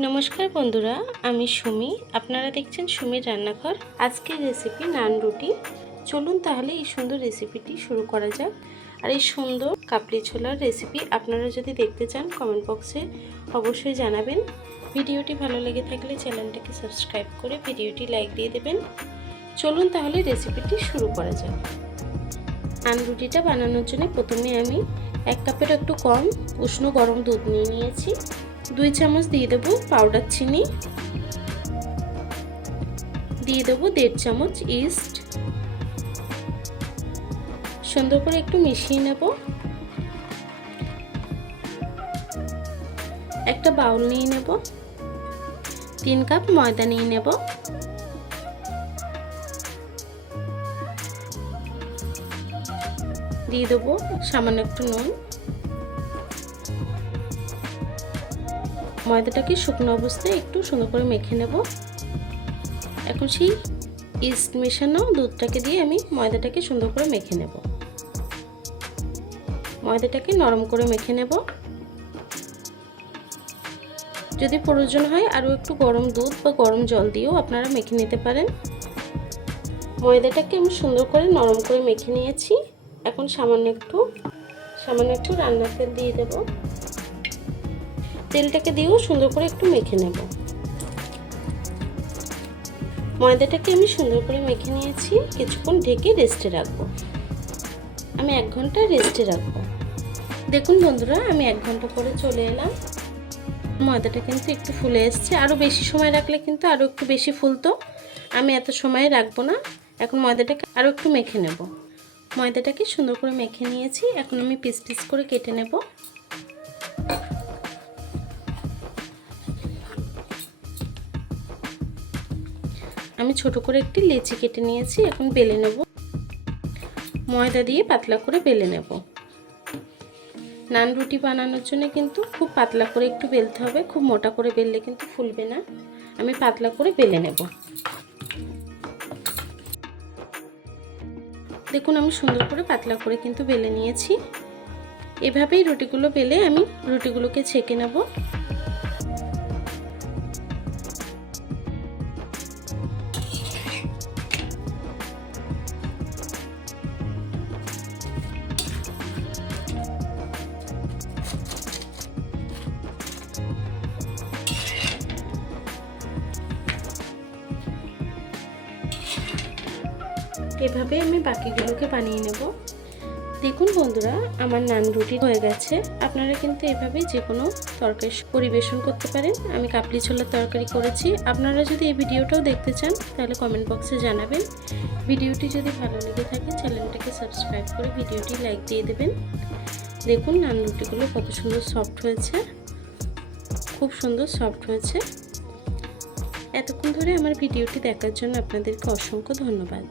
নমস্কার বন্ধুরা, আমি সুমি। আপনারা দেখছেন সুমির রান্নাঘর। আজকের রেসিপি নান রুটি। চলুন তাহলে এই সুন্দর রেসিপিটি শুরু করা যাক। আর এই সুন্দর কাবলি ছোলার রেসিপি আপনারা যদি দেখতে চান কমেন্ট বক্সে অবশ্যই জানাবেন। ভিডিওটি ভালো লেগে থাকলে চ্যানেলটিকে সাবস্ক্রাইব করে ভিডিওটি লাইক দিয়ে দেবেন। চলুন তাহলে রেসিপিটি শুরু করা যাক। নান রুটিটা বানানোর জন্য প্রথমে আমি 1 কাপের একটু কম উষ্ণ গরম দুধ নিয়ে নিয়েছি। 2 চামচ দিয়ে দেব পাউডার চিনি, দিয়ে দেব 1.5 চামচ ইস্ট। সুন্দর করে একটু মিশিয়ে নেব। একটা বাউল নিয়ে নেব। 3 কাপ ময়দা নিয়ে নেব। দিয়ে দেব সামান্য একটু নুন। ময়দাটাকে শুকনো অবস্থায় একটু সুন্দর করে মেখে নেব। এখন সেই ইস্ট মেশানো দুধটাকে দিয়ে আমি ময়দাটাকে সুন্দর করে মেখে নেব। ময়দাটাকে নরম করে মেখে নেব। যদি প্রয়োজন হয় আরও একটু গরম দুধ বা গরম জল দিয়েও আপনারা মেখে নিতে পারেন। ময়দাটাকে আমি সুন্দর করে নরম করে মেখে নিয়েছি। এখন সামান্য একটু রান্নার তেল দিয়ে দেব। তেলটাকে দিয়েও সুন্দর করে একটু মেখে নেব। ময়দাটাকে আমি সুন্দর করে মেখে নিয়েছি। কিছুক্ষণ ঢেকে রেস্টে রাখবো। আমি 1 ঘন্টা রেস্টে রাখবো। দেখুন বন্ধুরা, আমি 1 ঘন্টা পরে চলে এলাম। ময়দাটা কিন্তু একটু ফুলে এসছে। আরও বেশি সময় রাখলে কিন্তু আরও একটু বেশি ফুলতো। আমি এত সময় রাখবো না। এখন ময়দাটাকে আরও একটু মেখে নেব। ময়দাটাকে সুন্দর করে মেখে নিয়েছি। এখন আমি পিস পিস করে কেটে নেব। আমি ছোট করে একটি লেচি কেটে নিয়েছি। এখন বেলে নেব। ময়দা দিয়ে পাতলা করে বেলে নেব। নান রুটি বানানোর জন্য কিন্তু খুব পাতলা করে একটু বেলতে হবে। খুব মোটা করে বেললে কিন্তু ফুলবে না। আমি পাতলা করে বেলে নেব। দেখুন, আমি সুন্দর করে পাতলা করে কিন্তু বেলে নিয়েছি। এভাবেই রুটিগুলো বেলে আমি রুটিগুলোকে ছেঁকে নেব। এভাবে আমি বাকিগুলোকে বানিয়ে নেব। দেখুন বন্ধুরা, আমার নান রুটি হয়ে গেছে। আপনারা কিন্তু এভাবে যে কোনো তরকারি পরিবেশন করতে পারেন। আমি কাবলি ছোলার তরকারি করেছি। আপনারা যদি এই ভিডিওটাও দেখতে চান তাহলে কমেন্ট বক্সে জানাবেন। ভিডিওটি যদি ভালো লেগে থাকে চ্যানেলটাকে সাবস্ক্রাইব করে ভিডিওটি লাইক দিয়ে দেবেন। দেখুন নান রুটিগুলো কত সুন্দর সফট হয়েছে। খুব সুন্দর সফট হয়েছে। এতক্ষণ ধরে আমার ভিডিওটি দেখার জন্য আপনাদেরকে অসংখ্য ধন্যবাদ।